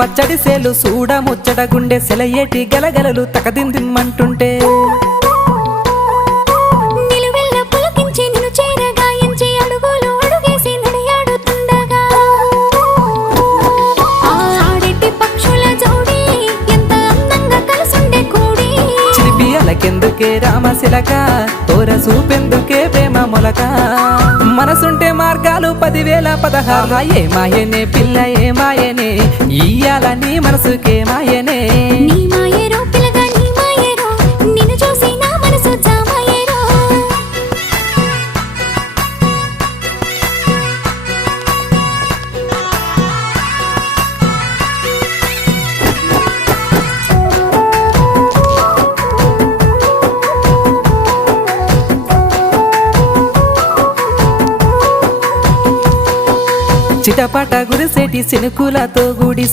పచ్చడి సేలు సూడ ముచ్చట గుండె సెలయేటి గలగలలు తకదిందిమ్మంటుంటే నిలువెల్ల పులకించి నిన్ను చేరగాయించి అడుగులు అడుగేసి నడియాడుతుండగా ఆడెట్టి పక్షుల జోడి ఎంత అందంగా కలుసుండే కూడి చిలిపియలకెందుకే రామశిలక తోర చూపెందుకే ప్రేమ మొలక మనసుంటే మార్గాలు 10,016 ఏమాయనే పిల్ల ఏమాయనే ఇయ్యాల నీ మనసుకే మాయనే నీ మాయేరో పిల్లగా నీ మాయేరో నిన్ను చూసి నా మనసు జామాయేరో చిటపట గురిసేటి సినుకులతో గుడి